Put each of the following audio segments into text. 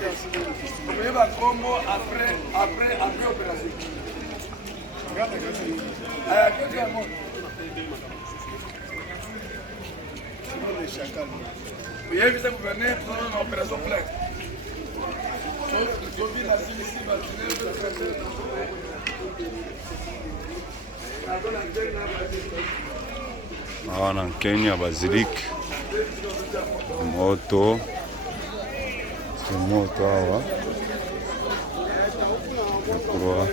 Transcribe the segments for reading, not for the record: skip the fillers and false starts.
Vous va Congo après opération. Vous avez vu ça, vous venez prendre une opération pleine. Hawa na Kenya Basilique moto hawa kwa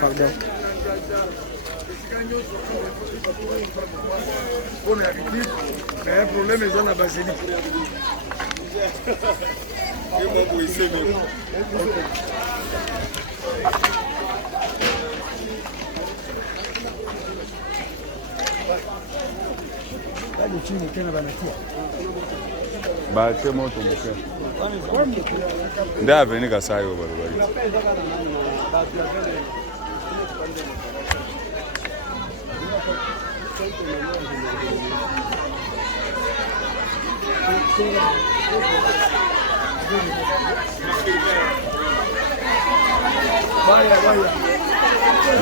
Pardon. On est habitué, mais un problème est dans la basilique. Bache moto muke. Nda aveni kasayo balobali.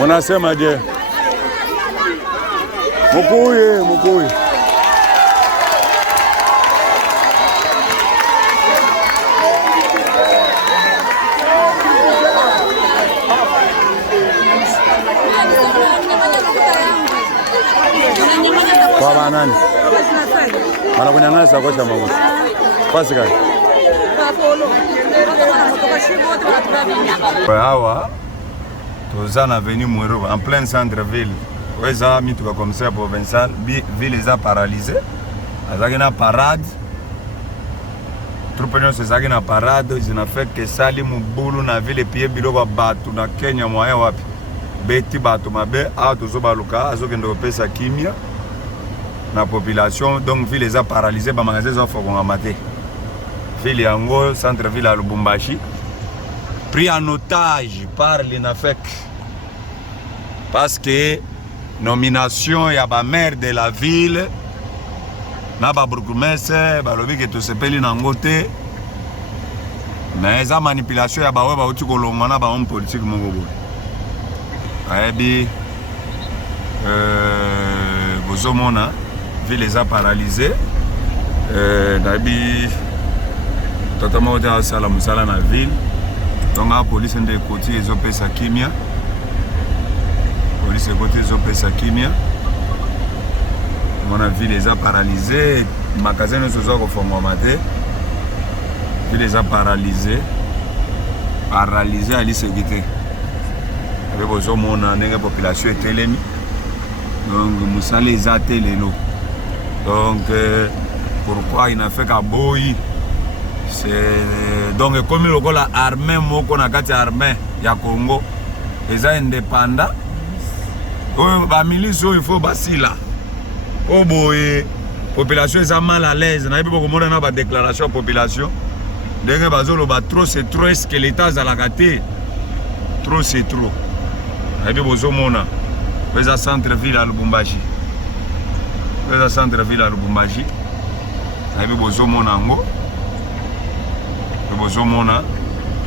Unasema je? Mkuye. Kwa banani? Wanakunyang'anya kocha magusi. Kwasi gani? Kwa hawa tozana venu Mwero en plein centre-ville. Weza mitu ka commissaire provincial, ville est paralysée. Azaki na parade. Troupe nyonso ezaki na parade, zina fait que sali mubulu na ville pied biloko batu na Kenya moyen wapi. Beti batu mabe a tozo baluka azokende kopesa kimia na population, donc ville est paralysée, ba magasin zo fokonga maté. Ville yango centre ville à Lubumbashi pris en otage par l'INAFEC parce que nomination ya ba maire de la ville na ba bourgmestre ba lobi que to sepeli nango te, mais eza manipulation ya ba we ba uti kolonga na ba homme politique moko boye. Ayebi bozomona ville est paralysée. Nabi totalement de sala musala na ville. Donc la police de côté ils ont pesa kimia. Police de côté ils ont pesa kimia. Mon ville est paralysée. Magasin ne se sont conformés matin. Ville est paralysée. Paralysée à l'insécurité. Avec besoin mon la population est télémi. Donc musala les a télélo. Donc pourquoi il n'a fait qu'à boy? C'est donc comme le la armée moko na kati armée ya Congo les indépendants. Ba milice il faut basila. Oh boy, population est mal à l'aise. Na beaucoup monde na ba déclaration population. Ndenge bazolo ba trop c'est trop, est-ce que l'état za la gâté? Trop c'est trop. Na bozo mona. Pesa centre ville à Lubumbashi. Pesa centre ville à Lubumbashi. Na bozo mona ngo. Bozo mona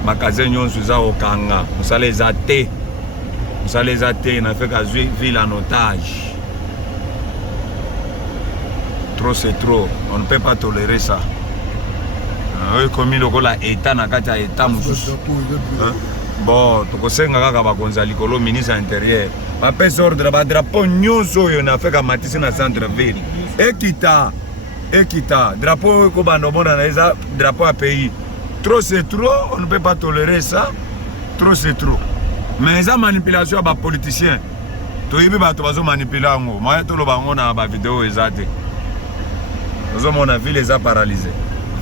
magasin nyonso za okanga. Musala ezate. Musala ezate na fait qu'azui ville en otage. Trop c'est trop. On ne peut pas tolérer ça. Comme il y a état na kati ya état mususu. Bon, tokosenga kaka bakonza likolo ministre intérieur. Ma pèse ordre ba drapeau nyonso yo na fait ka matisi na centre ville. Ekita. Drapeau ko bando mona na eza drapeau à pays. Trop c'est trop, on ne peut pas tolérer ça. Trop c'est trop. Mais ça manipulation à politiciens. To yibi ba to bazo manipuler ngo. Moi to lo bango na ba vidéo ezate. Nous avons la ville est paralysée.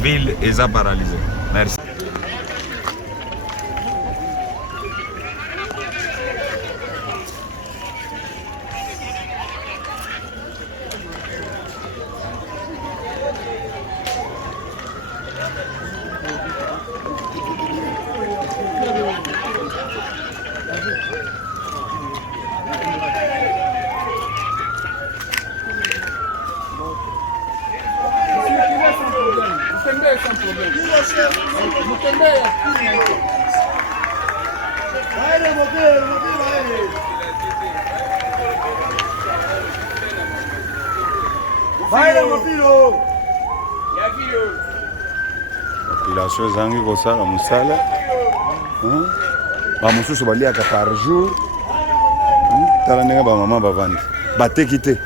Ville est paralysée. Merci. Population ezangi kosala mosala bamosusu baliaka par jour tala ndenge bamama bavandi bateki te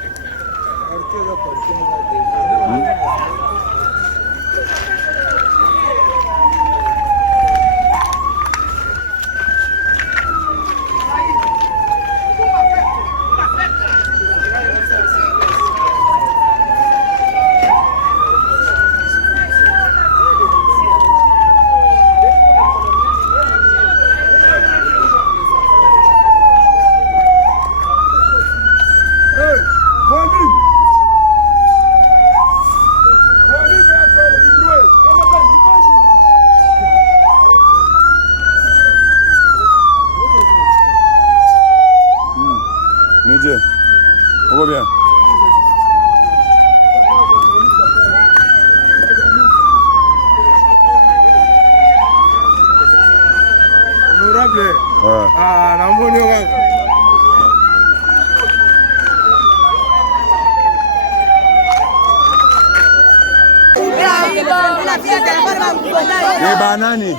Banani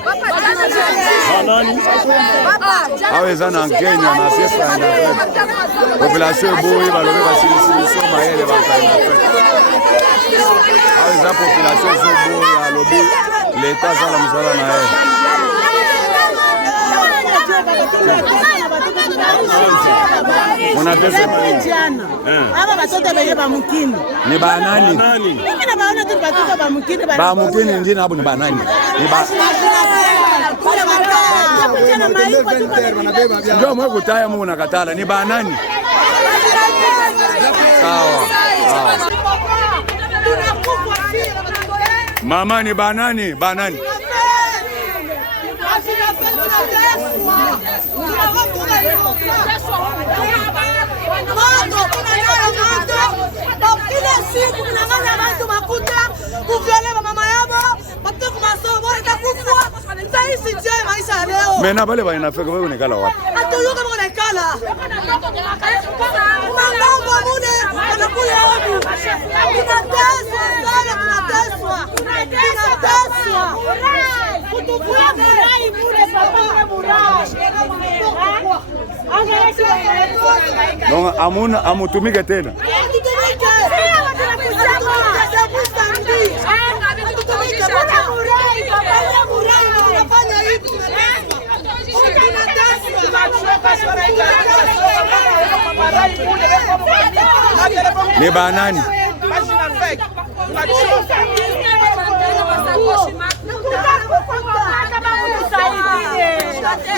aweza na Kenya na sifa ya population boye balobe basilisi biso mayele bakaina aweza population zo boye alobi l'etat sala musala na ye Munatesa jana. Aba batoto beye ba mukini. Ni ba nani? Mimi na baona tu batoto ba mukini ba. Ba mukini ndini hapo ni ba nani? Ni ba. Ndio mwe kutaya Mungu nakatala ni ba nani? Sawa. Mama ni ba nani? Ba nani? Mena bale bali nafeka wewe unikala wapi? Atuyuka mbona nikala? Mambo mude anakuja wapi? Tunateswa sana, tunateswa. Kutukua murai mure papa murai. Donc amuna amutumike tena. Ni banani?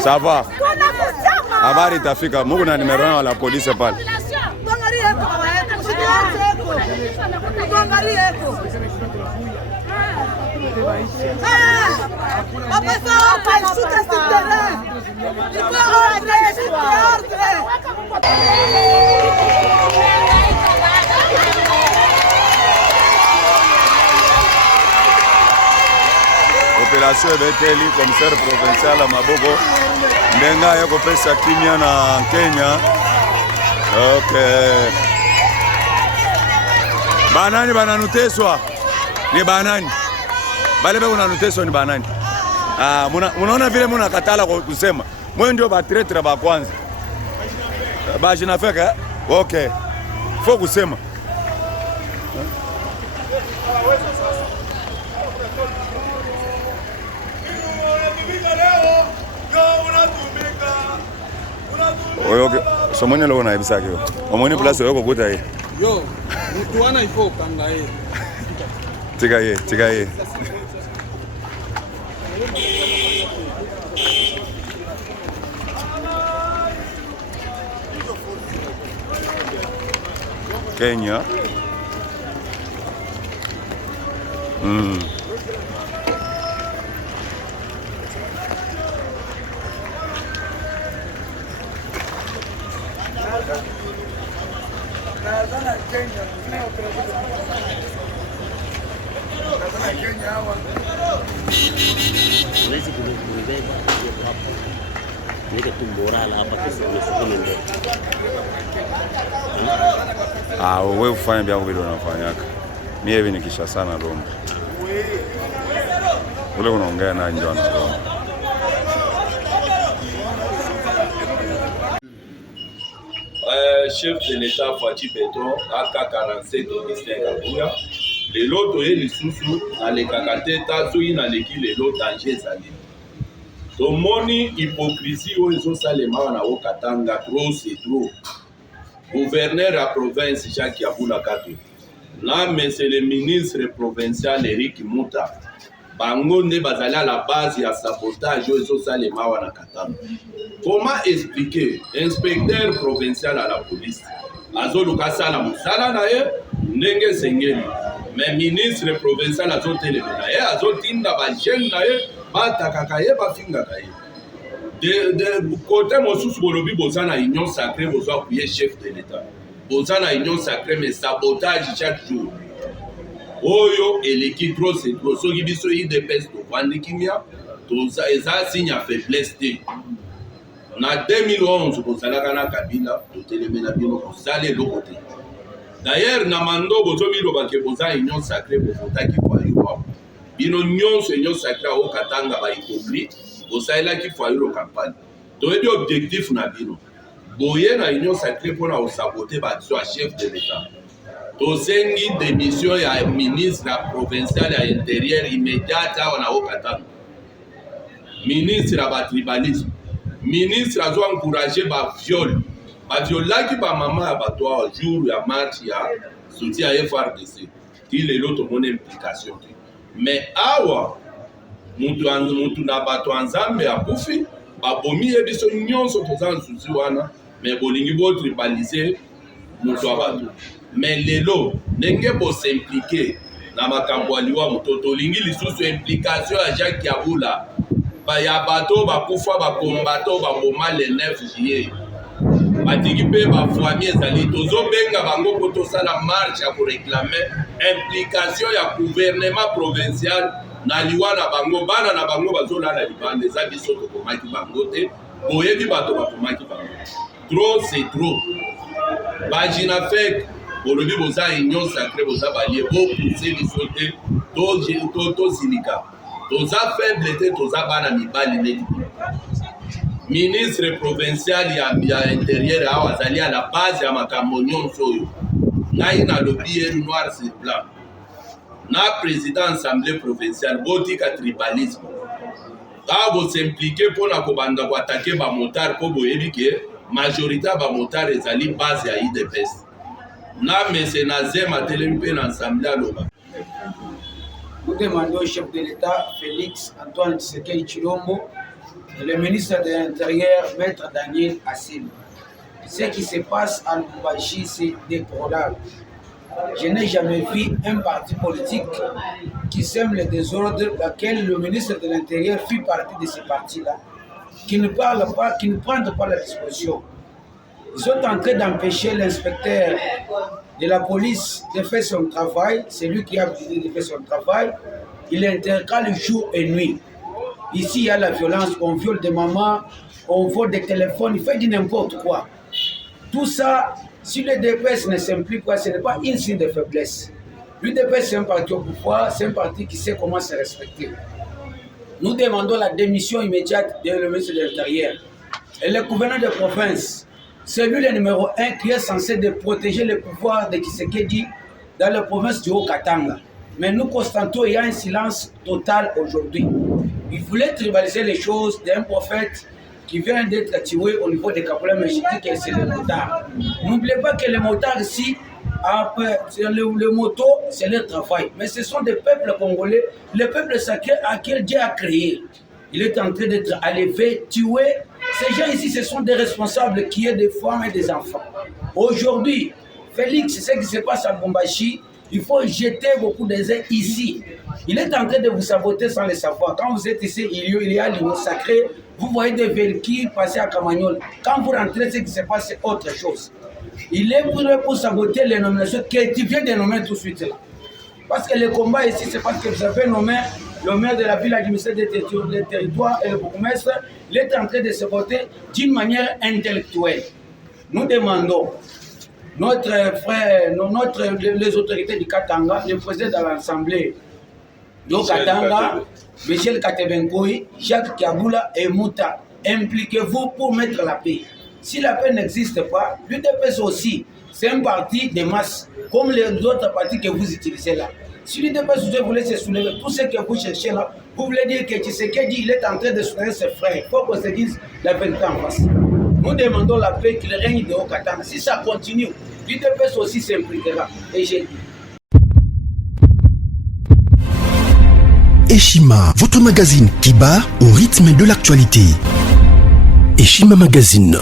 Ça va. Habari itafika. Mungu na nimero ya la polisi pale. Population beteli commissaire provincial Maboko ndenga yako pesa kimya na Kenya. Okay. Banani bananuteswa? Ni banani? Bale bale unanuteswa ni banani? Munaona vile mnakatala kusema. Mwe ndio batretre ba kwanza. Baji nafeka? Okay. Faut kusema. Oyo somonye lo na ibisake yo. Omoni place yo kokuta ye. Yo, mtu wana ifo kanga ye. Tika ye. Kenya. Wewe ufanye vyangu vile unafanyaka. Mimi hivi nikisha sana Roma. Ule unaongea na njoo na Roma. Chef de l'État Fati Beton AK-47 Augustin Kabuya lelo toye lisusu nalekaka te ta soki naleki lelo danger ezali tomoni hypocrisie oyo ezosalema wana o Katanga trop c'est trop. Gouverneur ya province Jacques Yabula Kato na monsieur le ministre provincial Eric Muta bango nde bazali à la base ya sabotage oyo ezosalema wana Katanga. Comment expliquer inspecteur provincial à la police azoluka sala mosala na ye ndenge esengeli mais ministre provincial azotelemela ye azotinda bajeune na ye batakaka ye bafingaka ye de côté mosusu bolobi boza na union sacrée bozwa kuye chef de l'état boza na union sacrée mais sabotage chaque jour oyo eleki trop c'est trop soki biso idps tovandi kimia toza eza signe ya faiblesse te. Na 2011 bozalaka na Kabila totelemela bino kozala eloko te. D'ailleurs na mando bozomilobake boza union sacrée bovotaki foyo bino nyonso union sacrée o Katanga ba hypocrite bosalelaki foyo campagne toyebi objectif na bino boye na union sacrée mpona kosabote bato ya chef de l'état tosengi démission ya ministre provincial ya intérieur immédiate awa na o Katanga ministre ya batribalisme ministre azo encourager ba viol baviolaki ba mama ya bato awa jour ya marche ya soutien ya FRDC ti lelo tomona implication te mais awa mutu na bato ya Nzambe akufi babomi ye biso nyonso toza nsusi wana mais bolingi botribalize mutu ya bato mais lelo ndenge bosimplike na makambo ya liwa moto tolingi lisusu implication ya Jacques Yabula ya bato bakufa bakombato baboma le 9 juillet batiki mpe bafwami ezali tozobenga bango po tosala marche ya koreklame implication ya gouvernement provincial na liwa na bango bana na bango bazolala libanda eza biso tokomaki bango te boyebi bato bakomaki bango trop c'est trop bajina fek bolobi boza union sacrée boza balie bopuse biso te tozilika toza faible te toza bana mibali neti ministre provincial ya intérieur awa azali à la base ya makambo nyonso oyo ngai nalobi ye noir sur blanc na président assemblée provinciale botika tribalisme ka bosimplike mpona kobanda koatake bamotare mpo boyebi ke majorité ya bamotare ezali base ya idps na mese na zema telemi mpe na assemblée aloba. Nous demandons au chef de l'État, Félix Antoine Tshisekedi Tshilombo, et le ministre de l'Intérieur, Maître Daniel Assil. Ce qui se passe à Lubumbashi, c'est déplorable. Je n'ai jamais vu un parti politique qui sème le désordre, laquelle le ministre de l'Intérieur fait partie de ce parti-là, qui ne parle pas, qui ne prend pas la disposition. Ils sont en train d'empêcher l'inspecteur de la police de faire son travail. C'est lui qui a décidé de faire son travail. Il intercale jour et nuit. Ici, il y a la violence. On viole des mamans, on vole des téléphones, il fait du n'importe quoi. Tout ça, si le DPS ne s'implique pas, ce n'est pas un signe de faiblesse. L'UDPS, c'est un parti au pouvoir, c'est un parti qui sait comment se respecter. Nous demandons la démission immédiate de le ministre de l'Intérieur. Et le gouverneur de province, c'est lui le numéro 1 qui est censé de protéger le pouvoir de Tshisekedi dans la province du Haut-Katanga. Mais nous constatons qu'il y a un silence total aujourd'hui. Il voulait tribaliser les choses d'un prophète qui vient d'être tué au niveau des Kapolais, mais je dis que c'est le motard. N'oubliez pas que les motards ici, le moto, c'est leur travail. Mais ce sont des peuples congolais, le peuple sacré à qui Dieu a créé. Il est en train d'être enlevé, tué. Ces gens ici, ce sont des responsables qui ont des femmes et des enfants. Aujourd'hui, Félix, c'est ce qui se passe à Lubumbashi. Il faut jeter beaucoup des ailes ici. Il est en train de vous saboter sans le savoir. Quand vous êtes ici, il y a l'union sacrée. Vous voyez des véhicules passer à Camagnol. Quand vous rentrez, ce qui se passe, c'est autre chose. Il est pour saboter les nominations que tu viens de nommer tout de suite là. Parce que le combat ici, c'est parce que vous avez nommé le maire de la ville administrative des territoires et le bourgmestre est en train de se voter d'une manière intellectuelle. Nous demandons notre frère, les autorités du Katanga, le président de l'Assemblée du Katanga, Michel Katebenkoui, Jacques Kabula et Mouta, impliquez-vous pour mettre la paix. Si la paix n'existe pas, l'UDPS aussi, c'est un parti de masse, comme les autres partis que vous utilisez là. Si l'UDPS voulait se soulever, tout ce que vous cherchez là, vous voulez dire que Tshisekedi il est en train de soutenir ses frères. Il faut qu'on se dise la vérité en face. Nous demandons la paix qu'il règne de Haut-Katanga. Si ça continue, l'UDPS aussi s'impliquera. Et j'ai dit. Eshima, votre magazine qui bat au rythme de l'actualité. Eshima Magazine,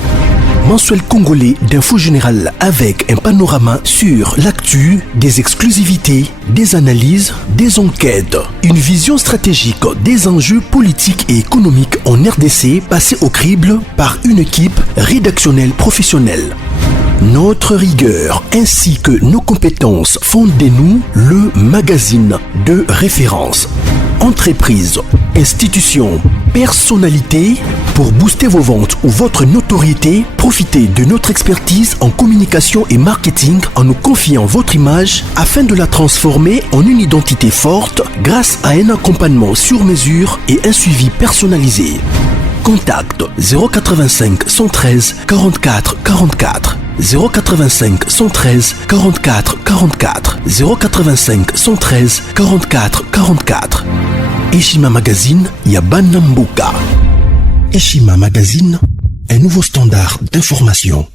mensuel congolais d'info générale avec un panorama sur l'actu, des exclusivités, des analyses, des enquêtes, une vision stratégique des enjeux politiques et économiques en RDC passés au crible par une équipe rédactionnelle professionnelle. Notre rigueur ainsi que nos compétences font de nous le magazine de référence. Entreprises, institutions, personnalités, pour booster vos ventes ou votre notoriété, profitez de notre expertise en communication et marketing en nous confiant votre image afin de la transformer en une identité forte grâce à un accompagnement sur mesure et un suivi personnalisé. Contact 085 113 44 44 085 113 44 44 085 113 44 44. Eshima Magazine, Yabanambuka. Eshima Magazine, un nouveau standard d'information.